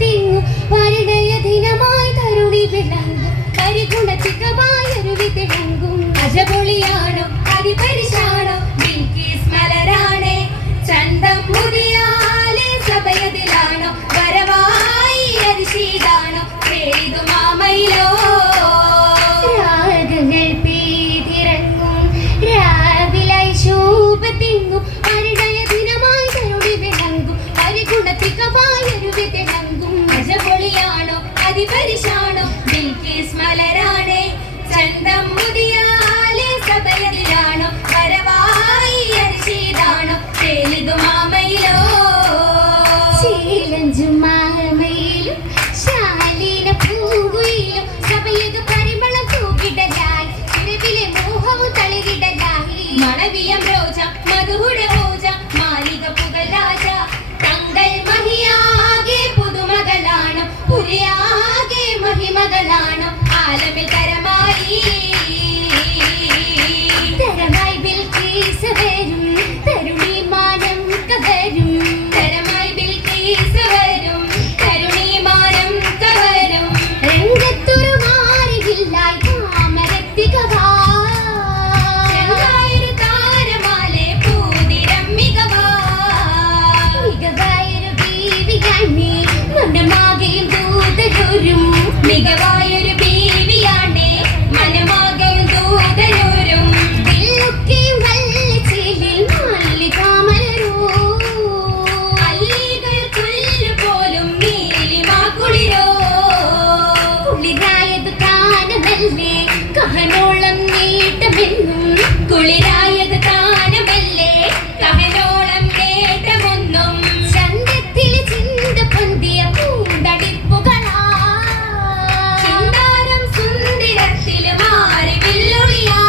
തിങ്ങും പരിണയ ദിനമായി തരുണി വിളങ്ങും പരിഗുണത്തികമായൊരു തിളങ്ങും അജപൊളിയാണോ അതിപരിശാണോ ബിൽക്കീസ് മലരാണേ ചന്തം മുതിയാലെ സഭയതിലാണോ വരവായി അതിശീതാണോ പേരിതു മാമയിലോ രാഗങ്ങൾ പേതിറങ്ങും രാവിലായി ശോഭ തിങ്ങും പരിണയ ദിനമായി തരുണി വിളങ്ങും പരിഗുണത്തികമായൊരു തിളങ്ങും അജപൊളിയാണോ അതിപരിശാണോ ബിൽക്കീസ് മലരാണേ ചന്തം മുതിയാലെ സഭയതിലാണോ വരവായി അതിശീതാണോ പേരിതു മാമയിലോ ശീലഞ്ചും മാമയിലും ശാലീന പൂങ്കുയിലും സഭയക പരിമളം തൂകിടലായി ഇരവിലെ മോഹവും തളിരിടലായി മണവിയം രോജ മധുര ഓജ മാലിക പുകരാജ തങ്ങൾ മഹിയാകെ പുതുമകളാണോ പുരിയാകെ മഹിമകളാണോ ആലമിൽ തരമായി തരമായി ബിൽക്കീസ് വരും തരുണി മാനം കവരും തരമായി ബിൽക്കീസ് വരും തരുണി മാനം കവരും രംഗത്തൊരു മാറിയില്ലായി താമരത്തികവാ ചെങ്കായൊരു താരമാലെ പൂതിരം മികവാ മികവായൊരു ബീവിയാണേ മനമാകെയും ദൂതരൂരും മികവായൊരു ബീവിയാണേ മനമാകെയും ദൂതരൂരും ദില്ലൊക്കെയും വല്ലിച്ചിലിൽ മല്ലികാമലരൂ അല്ലികൾ പുല്ല് പോലും നീലിമാ കുളിരോ കുളിരായത് കാനമല്ലേ കഹനോളം നീട്ടമെന്നും കുളിരായത് കാനമല്ലേ കഹനോളം നേട്ടമൊന്നും ചന്തത്തിൽ ചിന്ത പൊന്തിയ പൂന്തടിപ്പുകളാ ചിന്താരം സുന്ദരത്തിൽ മാറി വില്ലൊളിയാ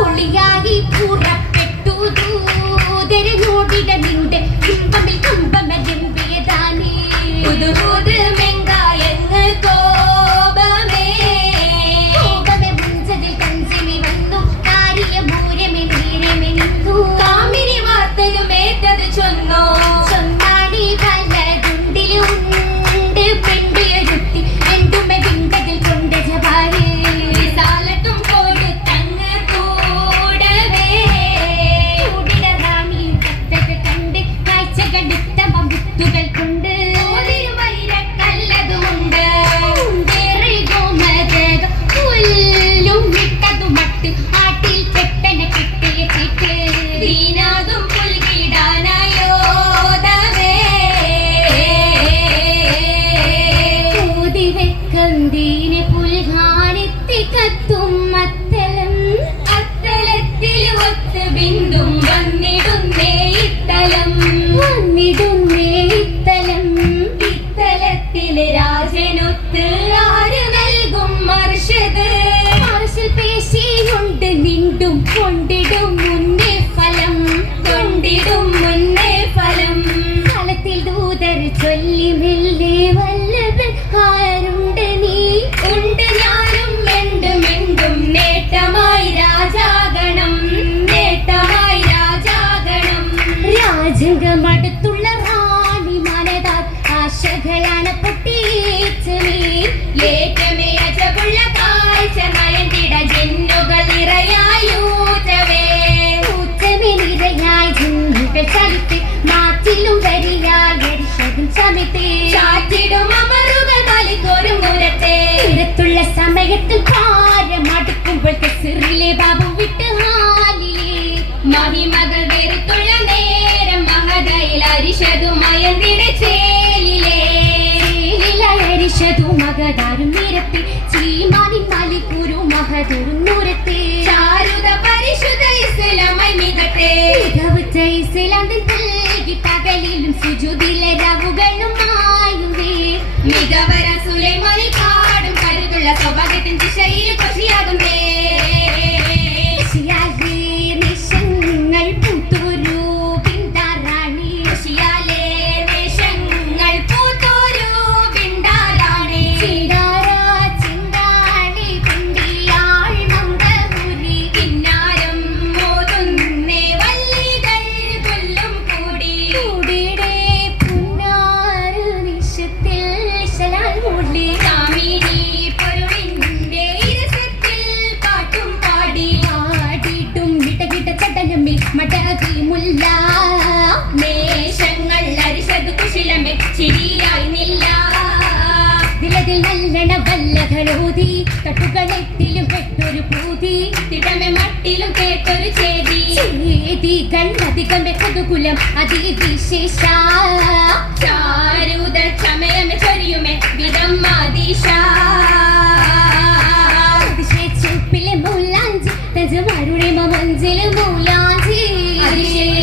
ഒളിയായി പുറപ്പെട്ടു ദൂതരെ നോടിട നിന്റെ കുംഭമിൽ കമ്പമരമ്പിയതാനേ പുതുപുതു മെങ്കായങ്ങൾ കോപമേ കോപമേ മുഞ്ചതിൽ കഞ്ചമി വന്നു കാരിയ മൂരമേ നീരമേ നിന്നു കാമിനി വാർത്തലുമേറ്റത് ചൊന്നോ ചൊന്നാടി പലതുണ്ടിലുണ്ട് പെൺപിയൊരുത്തി രണ്ടുമേ വിണ്ടതിൽ കൊണ്ട് ജവാരി വിസാലത്തും പോലു തങ്ങ് കൂടവേ കൂടിട റാണി കത്തക കണ്ട് കാഴ്ചകടുത്ത മുത്തുകൾ കൊണ്ട് വൈരക്കല്ലതുമുണ്ട് പുല്ലും വിട്ടതുമട്ട് ആട്ടിൽ പെട്ടന കിട്ടിയ ചീട്ട് ദീനാതും പുൽകിടാനായോദവേ ഊതി വെക്കന്തീന് പുൽകാനെത്തി കത്തും അത്തലം അത്തലത്തിൽ ഒത്ത് ബിന്ദും വന്നിടുന്നേ ഇത്തലം വന്നിടുന്നേ ഇത്തലം ഇത്തലത്തിലെ രാജനൊത്ത് ആര് നൽകും മർഷദ് മർഷിൽ പേശിയുണ്ട് നിണ്ടും കൊണ്ടിടും മുന്നേ ഫലം കൊണ്ടിടും മുന്നേ ഫലം ഫലത്തിൽ ദൂതർ ചൊല്ലി മെല്ലെ വല്ലഭൻ ആരുണ്ട് നീ ഉണ്ട് ഞാനും മെണ്ടും നേട്ടമായി രാജാഗണം നേട്ടമായി രാജാഗണം രാജംഗമടുത്തുള്ള റാണി മനതാൽ ആശകളാണ് പൊട്ടിച്ചമേ ഏറ്റമേ അജപുള്ള കാഴ്ച നയന്തിട ജന്നുകൾ നിറയായൂറ്റവേ ഊറ്റമേ നിറയായി ജന്നുകൾ ചലിത്ത് മാറ്റിലും വരിയായി അരിശതും ചമിത്തേ ചാറ്റിടും അമറുകൾ വലിക്കൊരു മുരത്തെ ഇടത്തുള്ള സമയത്തിൽ ഭാരമടുക്കുമ്പോൾ കെസിറിലെ ബാബു വിട്ട് ഹാലിലെ മഹിമകൾ വെറുത്തുള്ള നേരം മഹതയിൽ അരിശതു മയന്തിട ചേലിലെ അരിശതു മകതാരും നിരത്തി ചീമാനിൻ മാലിക്കൂരു മഹദൂരും നൂരത്തെ ചാരുത പരിശുദ്ധ ഇസ്ലാമായി മികത്തെ മികവുറ്റ ഇസ്ലാമിൽ നൽകി പകലിലും സുജുദിലെ രവുകളും ആയുവേ മികവര സുലൈമാനിൽ പാടും കരുതുള്ള സൗഭാഗ്യത്തിൻ ദിശയിൽ കൊശിയാകുന്നേ നിശങ്ങൾ പൂത്തോരു പിന്താറാണി കൊശിയാലേ നിശങ്ങൾ പൂത്തോരു പിന്താറാണി ചിടാരാ ചിന്താണി പിണ്ടിയാൾ മംഗൂരി കിന്നാരം മോതുന്നേ വല്ലികൾ കൊല്ലും കൂടി കൂടിടേ പുന്നാറ് നിശ തിടമെ മട്ടിലും കേട്ടൊരു ചേതി ഗണപതികമെ കുതുകുലം അതിവിശേഷ ചാരുത ചമയമെ ചൊരിയുമെ വിധമാദീശ ചോപ്പിലെ മൗലാഞ്ചി തഞ്ചമാരുടെ മഞ്ചില് മൗലാഞ്ചി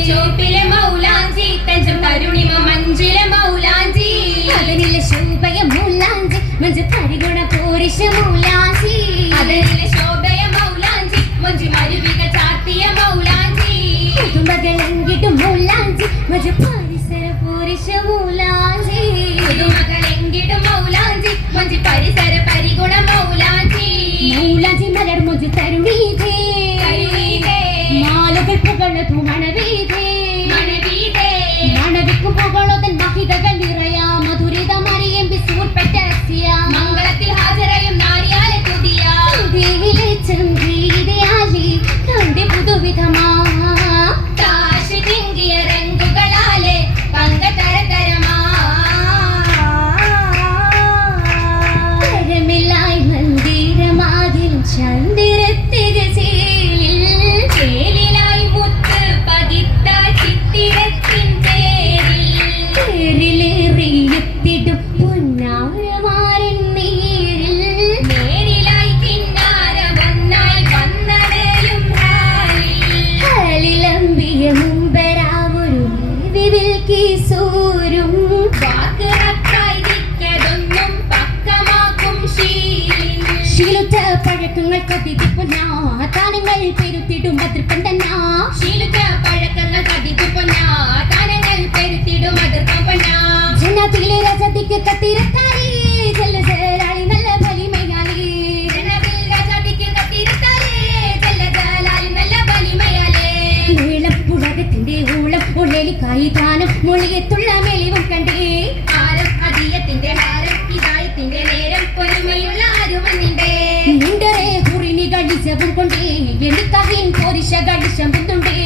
ചോപ്പിലെ മൗലാഞ്ചി തഞ്ചം തരുണിമ മഞ്ചിലെ മൗലാഞ്ചി അതിനിലെ ശോഭയ മൗലാഞ്ചി മഞ്ച് പരിഗുണ പോരിശ മൗലാഞ്ചി അതിനിലെ ശോഭയ മൗലാഞ്ചി മഞ്ചു മരുവിക ചാത്തിയ മൗലാഞ്ചി പുതുമകളെങ്കിട്ടും മൗലാഞ്ചി മഞ്ച് പരിസര പോരിശ മൗലാഞ്ചി പുതുമകളെങ്കിടും മൗലാഞ്ചി മഞ്ചു പരിസര പരിഗുണ മൗലാഞ്ചി മൗലാഞ്ചി മലർ മഞ്ച് തരുണീതേ മാലകൾ പുകളതു മണവീതേ മണവിക്കും പുകളതൻ മഹിതകൾ നിറയാ മധുരിത മറിയം ബിസൂർപ്പെട്ട മംഗളത്തിൽ ഹാജരയും നാരിയാലെ തുതിയ തുതിയിലെ ചന്ദ്രീതയാലി കണ്ടി പുതുവിധമാ കാശി തിങ്കിയ രംഗുകളാലെ പങ്ക തരതരമാ തരമില്ലായി മന്ദിരമാതിലും ചന്ദിരത്തിക ചേലിലായി മുത്ത് പതിത്ത ചിത്തിരത്തിൻ പേരിലേറിയെത്തിടും പൊന്നാരമാരൻ നീരിൽ നേരിലായി കിന്നാര വന്നായി വന്നടയും ഹലിലമ്പിയ മുമ്പരാമൊരു വിവിൽ കീസൂരും വാക്ക് ഹക്കായി ദിക്കതൊന്നും പക്കമാക്കും ശീലുറ്റ പഴക്കങ്ങൾ കത്തിപ്പൊന്നാ താനങ്ങൾ പെരുത്തിടും ഭദ്രപ്പണ്ടനാ ശീലിച്ച പഴക്കങ്ങൾ കതിക്കു പൊന്നാ താനങ്ങൾ പെരുത്തിടും അതിർക്കം പൊന്നാ ജനത്തിലെ രജതിക്ക് കത്തിരത്താലി ജല ജലാളി നല്ല ബലിമയാലി ജനവിൽ രാജാതിക്ക് കത്തിരുത്താലേ ജലജലാലി നല്ല ബലിമയാലേ നീളം പുളകത്തിന്റെ ഊളം ഉള്ളിലിക്കായി താനം മൊഴിയെത്തുള്ള മെളിവും കണ്ടേ ആരം അതീയത്തിന്റെ ഹാരം ഹിദായത്തിന്റെ നേരം പൊരുമയുള്ള ആരുമന്നിന്റെ നിന്റെ കുറിനി ഗളിച്ചവും കൊണ്ടേ എനിക്കതിൻ പോരിശ ഗളിശം ബന്ധുണ്ടേ